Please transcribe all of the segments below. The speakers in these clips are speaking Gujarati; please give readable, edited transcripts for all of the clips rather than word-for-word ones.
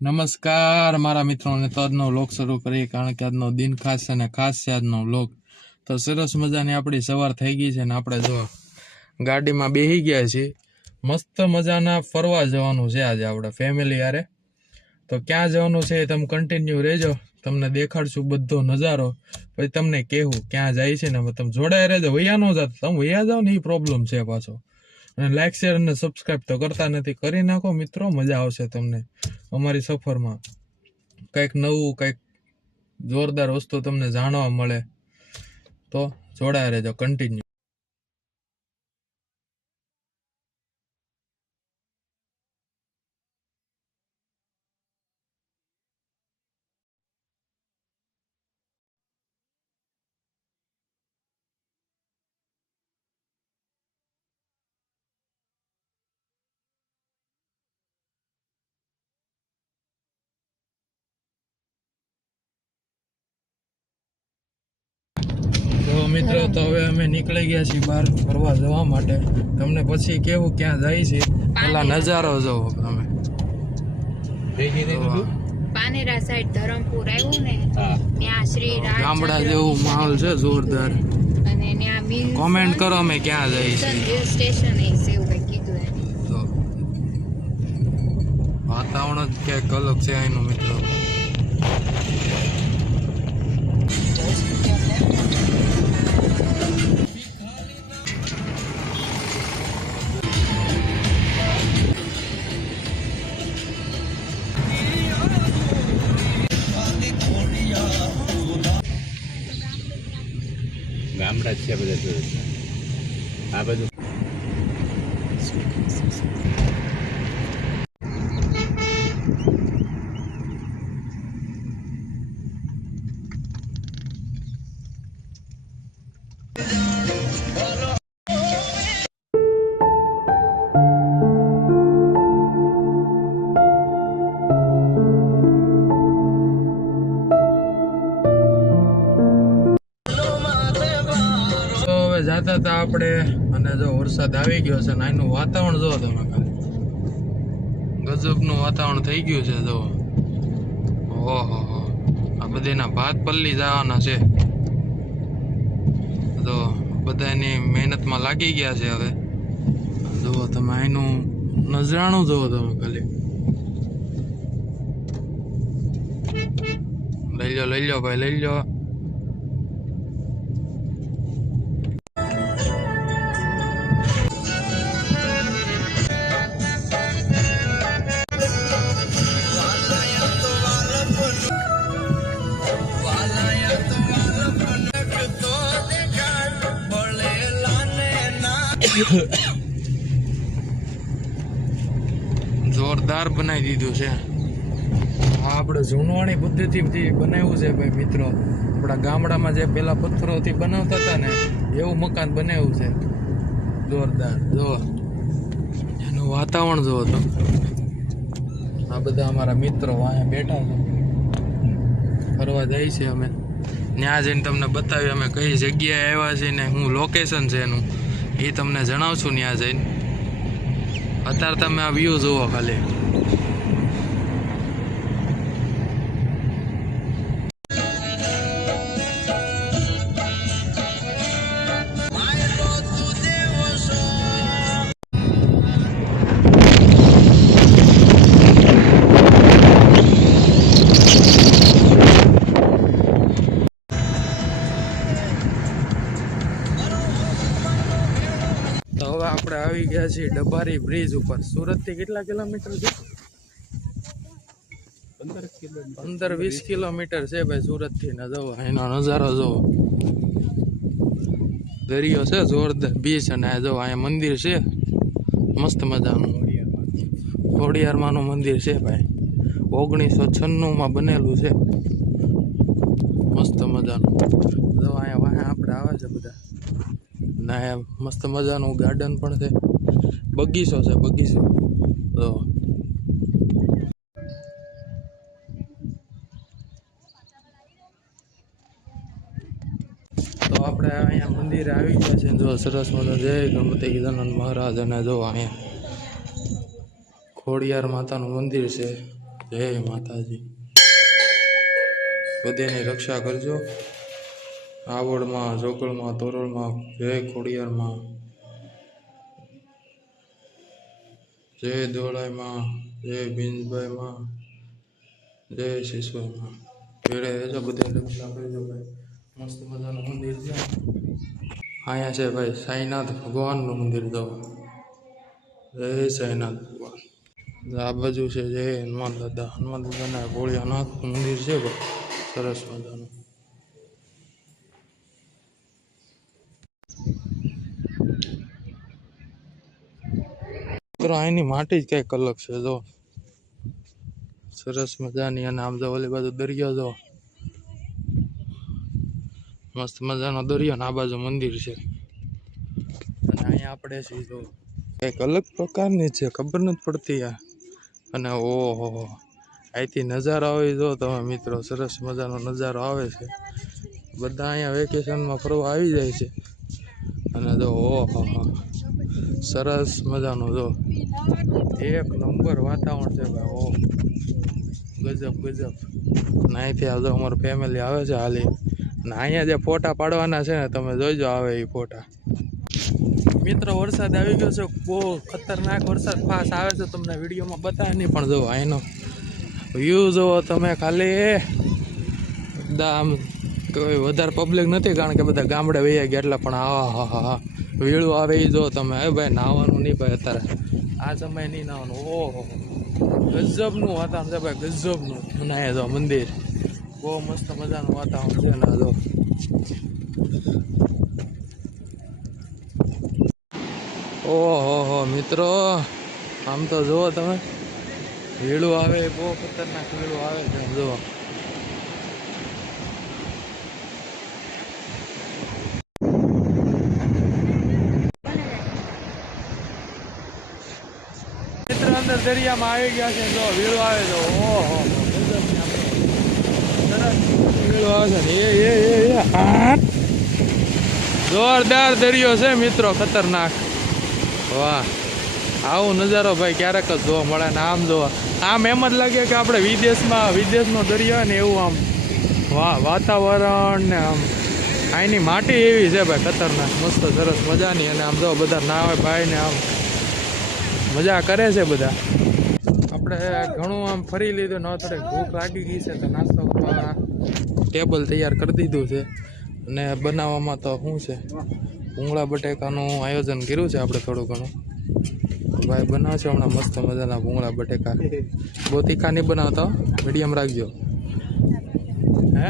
નમસ્કાર મારા મિત્રોને તો આજનો વ્લોગ શરૂ કરીએ, કારણ કે આજનો દિન ખાસ છે અને ખાસ છે આજનો વ્લોગ. તો સરસ મજાની આપણી સવાર થઈ ગઈ છે ને આપણે જો ગાડીમાં બેસી ગયા છીએ. મસ્ત મજાના ફરવા જવાનું છે આજે આપણે ફેમિલી યારે. તો ક્યાં જવાનું છે તમે કન્ટિન્યુ રહેજો, તમને દેખાડશું બધો નજારો, પછી તમને કહેવું ક્યાં જાય છે ને તમે જોડાઈ રહેજો. વૈયા ન જાવ, તમે વૈયા જાઓ ને એ પ્રોબ્લેમ છે પાછો. અને લાઈક શેર અને સબસ્ક્રાઈબ તો કરતા નથી, કરી નાખો મિત્રો, મજા આવશે તમને અમારી સફરમાં. કંઈક નવું, કંઈક જોરદાર વસ્તુ તમને જાણવા મળે. તો જોડાઈ રહેજો કન્ટિન્યુ. તો મિત્રો, તો હવે અમે નીકળી ગયા છીએ બહાર ફરવા જવા માટે. તમને પછી કેવું ક્યાં જાય છે, પેલા નજારો જોવો તમે. પાનેરા સાઈડ ધરમપુર આવ્યું ને, ત્યાં શ્રી રાજ ગામડા જેવું માહોલ છે જોરદાર. અને ત્યાં મિલ કોમેન્ટ કરો અમે ક્યાં જાય છે. સ્ટેશન એ સેવ કઈ કીધું એમ. તો વાતાવરણ જ ક્યાંક અલગ છે અહીંનું મિત્રો. ગામડા છે બધા, આ બધું જતા હતા આપણે, અને જો વરસાદ આવી ગયો છે ને અહીંનું વાતાવરણ જો તમે ખાલી ગજબનું વાતાવરણ થઈ ગયું છે. જો ઓહો, આ બધાના ભાત પલ્લી જવાના છે. તો બધા એની મહેનતમાં લાગી ગયા છે. હવે જુઓ તમે અહીંનું નજરાણું જુઓ તમે ખાલી. લઈ લો ભાઈ, લઈ લો. જોરદાર બનાવી દીધું છે. આ આપણે જૂનવાણી પદ્ધતિથી બનાવ્યું છે ભાઈ મિત્રો. આપણા ગામડામાં જે પેલા પથ્થરોથી બનાવતા હતા ને, એવું મકાન બનાવ્યું છે જોરદાર. જો એનું વાતાવરણ જુઓ તો. આ બધા અમારા મિત્રો અહીંયા બેઠા છે, ફરવા જાય છે. અમે ત્યાં જઈને તમને બતાવી અમે કઈ જગ્યાએ આવ્યા છીએ ને હું લોકેશન છે એનું એ તમને જણાવશું ત્યાં જઈને. અત્યારે તમે આ વ્યૂ જુઓ ખાલી. તો હવે આપણે આવી ગયા છીએ ડબારી બ્રિજ ઉપર. સુરતથી કેટલા કિલોમીટર છે? 15-20 કિલોમીટર છે ભાઈ સુરતથી. ને જવો એનો નજારો જુઓ. દરિયો છે જોરદાર, બીચ, અને જો અહીંયા મંદિર છે મસ્ત મજાનું. ખોડિયારમાંનું મંદિર છે ભાઈ, 1996માં બનેલું છે. મસ્ત મજાનું. જો અહીંયા વાહે આપણે આવે છે બધા. ના મસ્ત મજાનું ગાર્ડન પણ છે, બગીચો છે, બગીચો. તો આપણે અહીંયા મંદિરે આવી ગયા છે. જો સરસ મજા, જય ગણપતિ ગજાનંદ મહારાજ. અને જો અહીંયા ખોડિયાર માતાનું મંદિર છે. જય માતાજી. બધાની રક્ષા કરજો. આવડમાં, જોગળમાં, તોરલમાં, જય ખોડિયારમાં, જય દોલાઈમાં, જય ભીંજભાઈમાં, જય શિશભાઈમાં. ભેળે રહેજો, બધાની રક્ષા કરજો ભાઈ. મસ્ત મજાનું મંદિર છે. અહીંયા છે ભાઈ સાંઈનાથ ભગવાનનું મંદિર. તો જય સાંઈનાથ ભગવાન. આ બાજુ છે જય હનુમાન દાદા. હનુમાન દાદાના ભોળિયાનાથનું મંદિર છે ભાઈ, સરસ મજાનું. અહીંની માટી જ કંઈક અલગ છે. જો સરસ મજાની. અને આમ જો ઓલી બાજુ દરિયો, જો મસ્ત મજાનો દરિયો ને આ બાજુ મંદિર છે. અને અહીંયા આપણે છીએ જો કંઈક અલગ પ્રકારની છે, ખબર નથી પડતી આ. અને ઓહો, અહીંથી નજારો આવે જો તમે મિત્રો, સરસ મજાનો નજારો આવે છે. બધા અહીંયા વેકેશનમાં ફરવા આવી જાય છે. અને જો ઓહો, સરસ મજાનું જો એક નંબર વાતાવરણ છે ભાઈ. ઓહ ગજબ ગજબ. અને અહીંથી આ જો અમારું ફેમિલી આવે છે હાલી. અને અહીંયા જે ફોટા પાડવાના છે ને, તમે જોઈજો આવે એ ફોટા. મિત્રો વરસાદ આવી ગયો છે, બહુ ખતરનાક વરસાદ ફાસ્ટ આવે છે. તમને વિડીયોમાં બતાવે નહીં, પણ જુઓ અહીંનો વ્યૂ જુઓ તમે ખાલી. આમ કોઈ વધારે પબ્લિક નથી, કારણ કે બધા ગામડે વહી ગયા એટલે. પણ હા હા હા વીળું આવે એ જો તમે. હે ભાઈ નાહવાનું નહીં ભાઈ, અત્યારે આ સમય નહીં નાહવાનું. ઓહો ગજબનું વાતાવરણ છે ભાઈ, ગજબનું. અને અહીંયા જો મંદિર, બહુ મસ્ત મજાનું વાતાવરણ છે. ને જો ઓહો મિત્રો, આમ તો જુઓ તમે, વીળું આવે, બહુ ખતરનાક વીળું આવે છે. જુઓ મિત્ર, અંદર દરિયામાં આવી ગયા છે. જો વીળું આવે છે. ઓહો સરસ વીળું આવે છે ને. એ જોરદાર દરિયો છે મિત્રો, ખતરનાક. વાહ, આવો નજારો ભાઈ ક્યારેક જ જોવા મળે. ને આમ જોવા, આમ એમ જ લાગે કે આપણે વિદેશનો દરિયો ને એવું. આમ વાહ વાતાવરણ ને આમ અહીંની માટી એવી છે ભાઈ, ખતરનાક મસ્ત સરસ મજાની. અને આમ જો બધા નાવે ભાઈ ને આમ મજા કરે છે બધા. આપણે ઘણું આમ ફરી લીધું ને થોડીક ભૂખ લાગી ગઈ છે, તો નાસ્તો કરવા ટેબલ તૈયાર કરી દીધું છે. અને બનાવવામાં તો શું છે, ભૂંગળા બટેકાનું આયોજન કર્યું છે આપણે થોડું ઘણું. ભાઈ બનાવશે હમણાં મસ્ત મજાના ભૂંગળા બટેકા. બહુ તીખા નહીં બનાવતા, મીડિયમ રાખજો. હે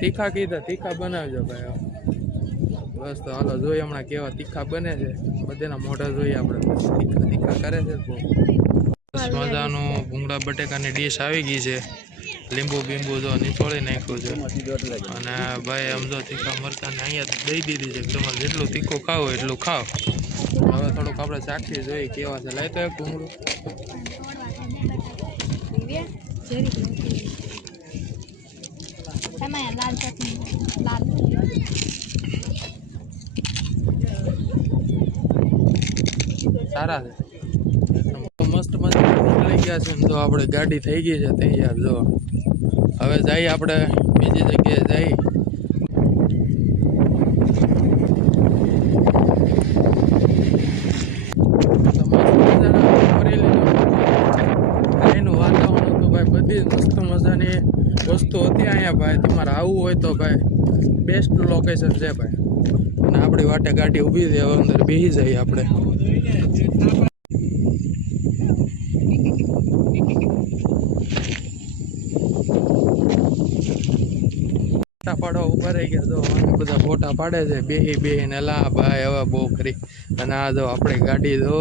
તીખા કીધા, તીખા બનાવજો ભાઈ. બસ તો હાલો જોઈએ હમણાં કેવા તીખા બને છે. બધાના મોઢા જોઈએ આપણે, તીખા કરે છે. બહુ મજાનું ભૂંગળા બટેકાની ડીશ આવી ગઈ છે. લીંબુ બીંબુ જો નીચોળી નાખ્યું છે. અને ભાઈ આમ જો તીખા મરચાંને અહીંયા દઈ દીધી છે. તમારે જેટલું તીખું ખાવું એટલું ખાવ. હવે થોડુંક આપણે ચાખી જોઈએ કેવા છે. લાય તો એક ભૂંગળું. સારા છે, મસ્ત મજા મળી ગયા છે. તો આપણે ગાડી થઈ ગઈ છે તૈયાર. જો હવે જઈએ આપણે બીજી જગ્યાએ જઈ. અહીંનું વાતાવરણ હતું ભાઈ, બધી મસ્ત મજાની વસ્તુ હતી અહીંયા ભાઈ. તમારે આવવું હોય તો ભાઈ બેસ્ટ લોકેશન છે ભાઈ. અને આપણી વાટે ગાડી ઊભી છે, હવે અંદર બેસી જઈએ આપણે. ફોટા પાડવા ઉભા રહી ગયા. જો બધા ફોટા પાડે છે બેહી ને. લા ભાઈ હવે બહુ ખરી. અને આ જો આપણી ગાડી જો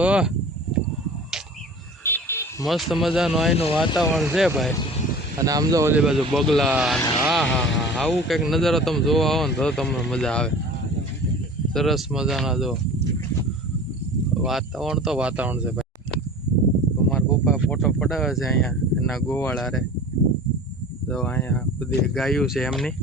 મસ્ત મજાનું અહીંનું વાતાવરણ છે ભાઈ. અને આમ જો ઓલી બાજુ બગલા. અને હા હા હા આવું કંઈક નજારો તમે જોવા આવો ને તો તમને મજા આવે. સરસ મજાના જો વાતાવરણ તો વાતાવરણ છે ભાઈ. મારા પપ્પા ફોટો પડાવે છે અહીંયા એના ગોવાળ હારે. તો અહીંયા બધી ગાયું છે એમની.